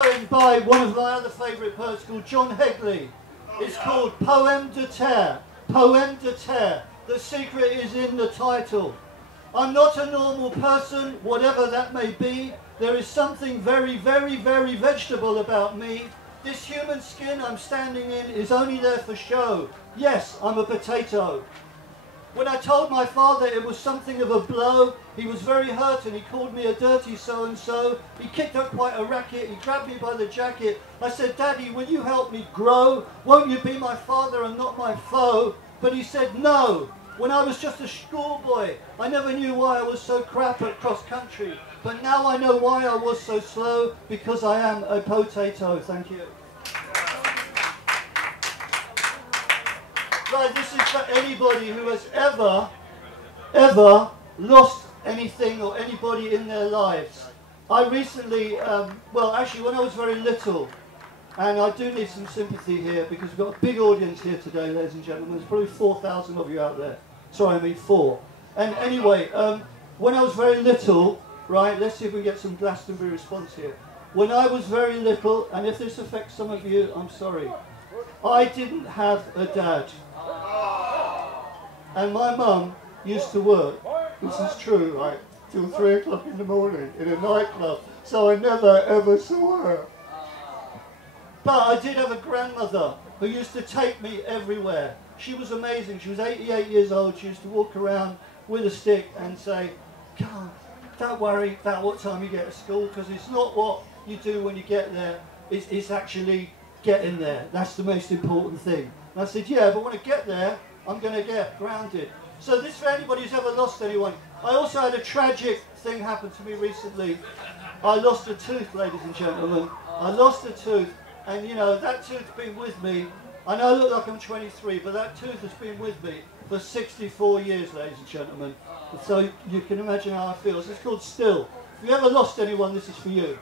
By one of my other favourite poets called John Hegley. It's called Poème de Terre. Poème de Terre. The secret is in the title. I'm not a normal person, whatever that may be. There is something very, very, very vegetable about me. This human skin I'm standing in is only there for show. Yes, I'm a potato. When I told my father it was something of a blow, he was very hurt and he called me a dirty so-and-so. He kicked up quite a racket, he grabbed me by the jacket. I said, Daddy, will you help me grow? Won't you be my father and not my foe? But he said no. When I was just a schoolboy, I never knew why I was so crap at cross-country. But now I know why I was so slow, because I am a potato. Thank you. Right, this is for anybody who has ever lost anything or anybody in their lives. I recently, well actually when I was very little, and I do need some sympathy here because we've got a big audience here today, ladies and gentlemen. There's probably 4,000 of you out there. Sorry, I mean 4. And anyway, when I was very little, right, let's see if we get some Glastonbury response here. When I was very little, and if this affects some of you, I'm sorry, I didn't have a dad. And my mum used to work, this is true, right, till 3 o'clock in the morning in a nightclub, so I never ever saw her. But I did have a grandmother who used to take me everywhere. She was amazing. She was 88 years old. She used to walk around with a stick and say, "Come, don't worry about what time you get to school, because it's not what you do when you get there, it's actually getting there. That's the most important thing." And I said, yeah, but when I get there, I'm going to get grounded. So this for anybody who's ever lost anyone. I also had a tragic thing happen to me recently. I lost a tooth, ladies and gentlemen. I lost a tooth, and you know, that tooth's been with me. I know I look like I'm 23, but that tooth has been with me for 64 years, ladies and gentlemen. So you can imagine how I feel. So it's called Still. If you ever lost anyone, this is for you.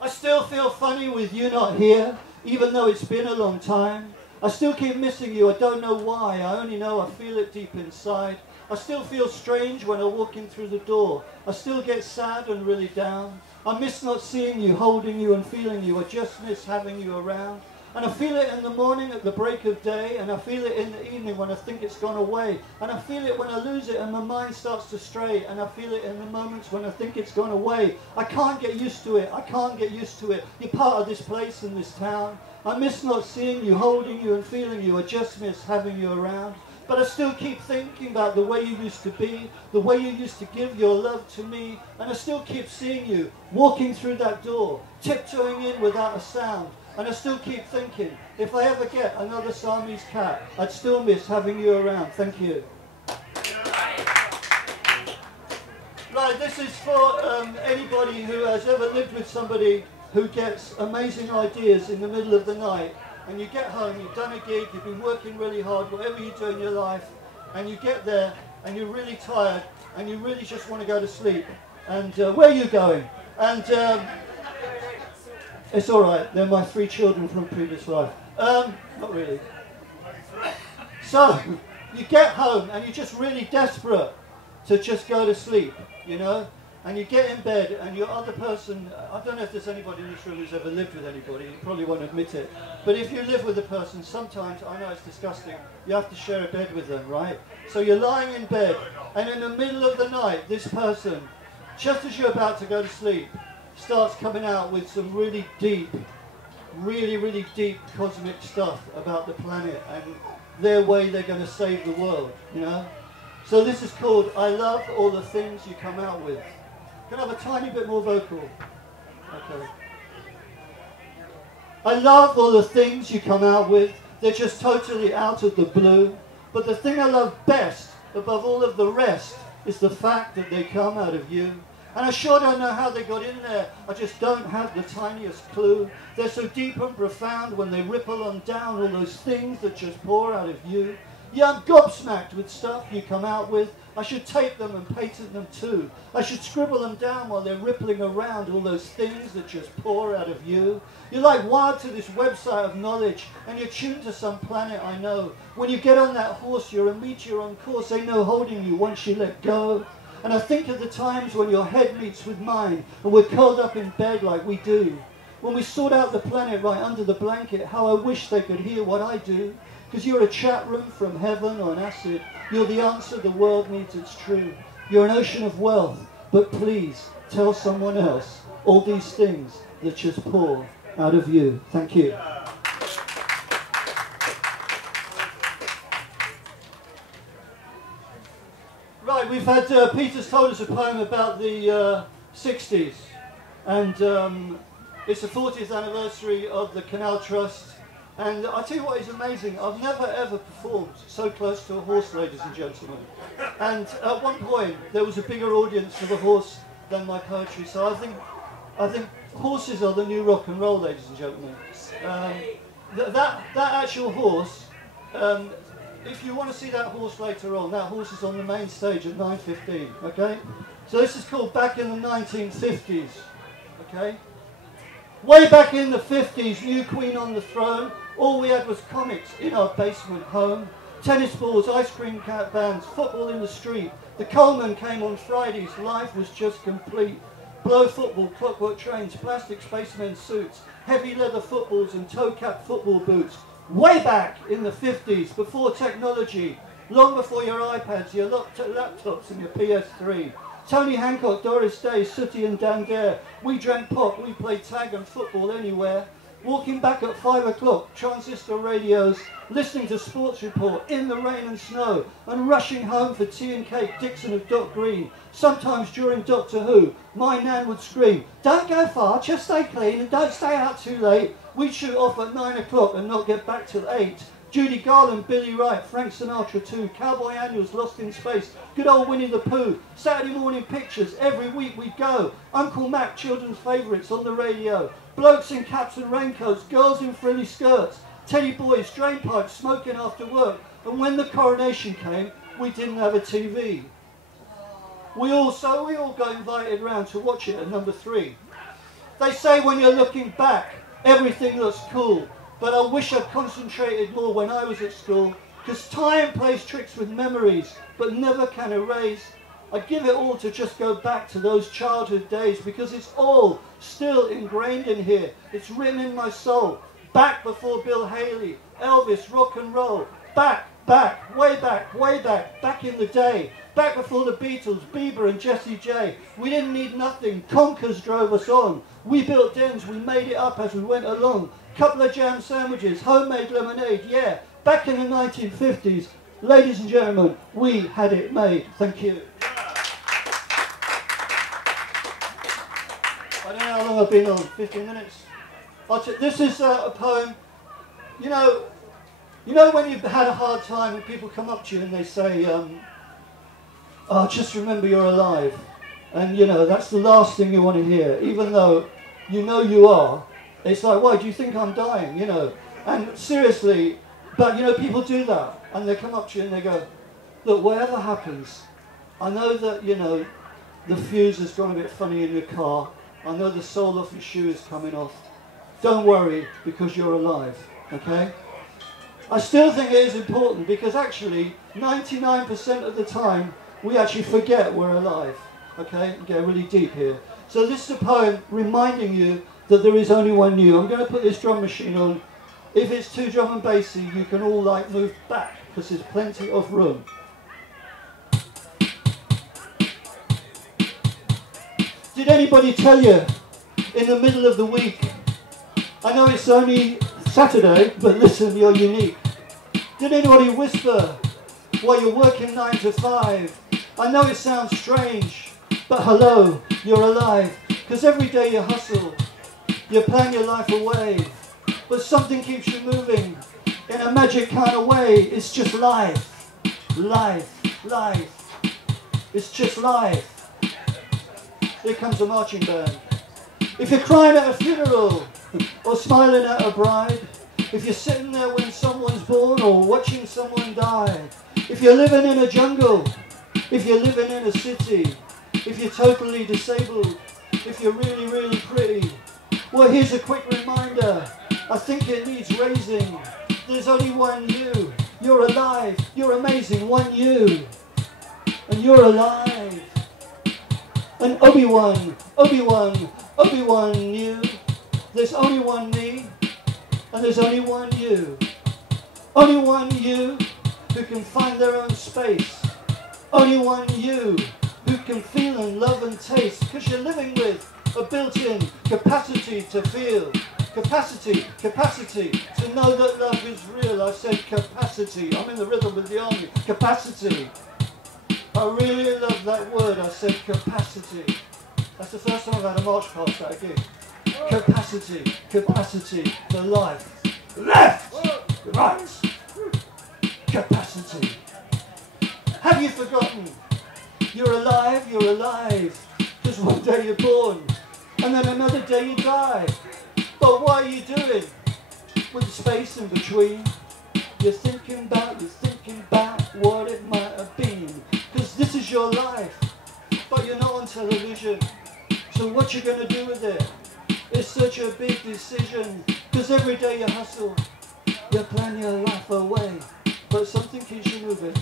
I still feel funny with you not here, even though it's been a long time. I still keep missing you, I don't know why, I only know I feel it deep inside. I still feel strange when I walk in through the door. I still get sad and really down. I miss not seeing you, holding you and feeling you. I just miss having you around. And I feel it in the morning at the break of day, and I feel it in the evening when I think it's gone away. And I feel it when I lose it and my mind starts to stray, and I feel it in the moments when I think it's gone away. I can't get used to it, I can't get used to it. You're part of this place and this town. I miss not seeing you, holding you and feeling you. I just miss having you around. But I still keep thinking about the way you used to be, the way you used to give your love to me, and I still keep seeing you walking through that door, tiptoeing in without a sound. And I still keep thinking, if I ever get another Siamese cat, I'd still miss having you around. Thank you. Right, this is for anybody who has ever lived with somebody who gets amazing ideas in the middle of the night, and you get home, you've done a gig, you've been working really hard, whatever you do in your life, and you get there, and you're really tired, and you really just want to go to sleep. And where are you going? And it's all right, they're my 3 children from a previous life. Not really. So, you get home and you're just really desperate to just go to sleep, you know? And you get in bed and your other person, I don't know if there's anybody in this room who's ever lived with anybody, you probably won't admit it. But if you live with a person, sometimes, I know it's disgusting, you have to share a bed with them, right? So you're lying in bed, and in the middle of the night, this person, just as you're about to go to sleep, starts coming out with some really deep, really deep cosmic stuff about the planet and their way they're going to save the world, you know? So this is called I Love All the Things You Come Out With. Can I have a tiny bit more vocal? Okay. I love all the things you come out with. They're just totally out of the blue. But the thing I love best, above all of the rest, is the fact that they come out of you. And I sure don't know how they got in there. I just don't have the tiniest clue. They're so deep and profound when they ripple on down, all those things that just pour out of you. Yeah, I'm gobsmacked with stuff you come out with. I should tape them and patent them too. I should scribble them down while they're rippling around, all those things that just pour out of you. You're like wired to this website of knowledge, and you're tuned to some planet I know. When you get on that horse, you're a meteor on course. Ain't no holding you once you let go. And I think of the times when your head meets with mine and we're curled up in bed like we do. When we sort out the planet right under the blanket, how I wish they could hear what I do. Because you're a chat room from heaven on acid. You're the answer the world needs, it's true. You're an ocean of wealth, but please tell someone else all these things that just pour out of you. Thank you. Right, we've had, Peter's told us a poem about the 60s, and it's the 40th anniversary of the Canal Trust, and I'll tell you what is amazing, I've never ever performed so close to a horse, ladies and gentlemen, and at one point there was a bigger audience for the horse than my poetry, so I think horses are the new rock and roll, ladies and gentlemen. That actual horse, if you want to see that horse later on, that horse is on the main stage at 9:15, okay? So this is called Back in the 1950's, okay? Way back in the 50s, new queen on the throne, all we had was comics in our basement home, tennis balls, ice cream vans, football in the street. The Coleman came on Fridays, life was just complete. Blow football, clockwork trains, plastic spacemen suits, heavy leather footballs and toe-cap football boots. Way back in the 50s, before technology, long before your iPads, your laptops and your PS3. Tony Hancock, Doris Day, Sooty and Dan Dare. We drank pop, we played tag and football anywhere. Walking back at 5 o'clock, transistor radios, listening to Sports Report in the rain and snow, and rushing home for tea and cake, Dixon of Doc Green. Sometimes during Doctor Who, my nan would scream, "Don't go far, just stay clean and don't stay out too late." We'd shoot off at 9 o'clock and not get back till 8. Judy Garland, Billy Wright, Frank Sinatra too, Cowboy Annuals, Lost in Space, good old Winnie the Pooh, Saturday morning pictures, every week we'd go. Uncle Mac, children's favourites on the radio, blokes in caps and raincoats, girls in frilly skirts, teddy boys, drain pipes, smoking after work. And when the coronation came, we didn't have a TV. We all got invited round to watch it at number 3. They say when you're looking back, everything looks cool. But I wish I'd concentrated more when I was at school, because time plays tricks with memories, but never can erase. I'd give it all to just go back to those childhood days, because it's all still ingrained in here. It's written in my soul. Back before Bill Haley, Elvis, rock and roll. Back, way back in the day. Back before the Beatles, Bieber and Jessie J. We didn't need nothing, conkers drove us on. We built dens, we made it up as we went along. Couple of jam sandwiches, homemade lemonade, yeah. Back in the 1950s, ladies and gentlemen, we had it made. Thank you. I don't know how long I've been on, 15 minutes? This is a poem. You know when you've had a hard time and people come up to you and they say, oh, just remember you're alive. And you know, that's the last thing you want to hear, even though you know you are. It's like, why do you think I'm dying, you know? And seriously, but you know, people do that. And they come up to you and they go, look, whatever happens, I know that, you know, the fuse has gone a bit funny in your car. I know the sole off your shoe is coming off. Don't worry, because you're alive, okay? I still think it is important, because actually, 99% of the time, we actually forget we're alive, okay? Get really deep here. So this is a poem reminding you that there is only one you. I'm going to put this drum machine on. If it's too drum and bassy, you can all like move back, because there's plenty of room. Did anybody tell you in the middle of the week, I know it's only Saturday, but listen, you're unique. Did anybody whisper while you're working 9 to 5? I know it sounds strange, but hello, you're alive. Because every day you hustle, you plan your life away, but something keeps you moving in a magic kind of way. It's just life, life. It's just life. Here comes a marching band. If you're crying at a funeral or smiling at a bride, if you're sitting there when someone's born or watching someone die, if you're living in a jungle, if you're living in a city, if you're totally disabled, if you're really, really pretty, well, here's a quick reminder. I think it needs raising. There's only one you. You're alive. You're amazing. One you. And you're alive. And Obi-Wan knew there's only one me and there's only one you. Only one you who can find their own space. Only one you who can feel and love and taste, because you're living with a built-in capacity to feel. Capacity to know that love is real. I said capacity. I'm in the rhythm with the army. Capacity. I really love that word. I said capacity. That's the first time I've had a march past that gig. Capacity for life. Left, right. Capacity. Have you forgotten? You're alive. Because one day you're born, and then another day you die. But what are you doing with the space in between? You're thinking about what it might have been. Because this is your life, but you're not on television. So what you're going to do with it is such a big decision. Because every day you hustle, you plan your life away. But something keeps you moving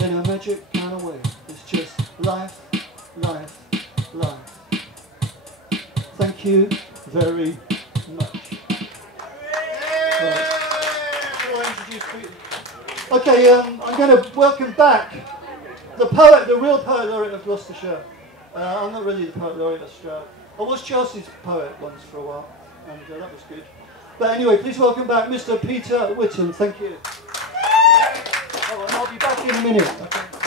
in a magic kind of way. It's just life. Thank you very much. Okay, I'm going to welcome back the poet, the real poet laureate of Gloucestershire. I'm not really the poet laureate of Stroud. I was Chelsea's poet once for a while, and that was good. But anyway, please welcome back Mr. Peter Whitton. Thank you. All right, I'll be back in a minute. Okay.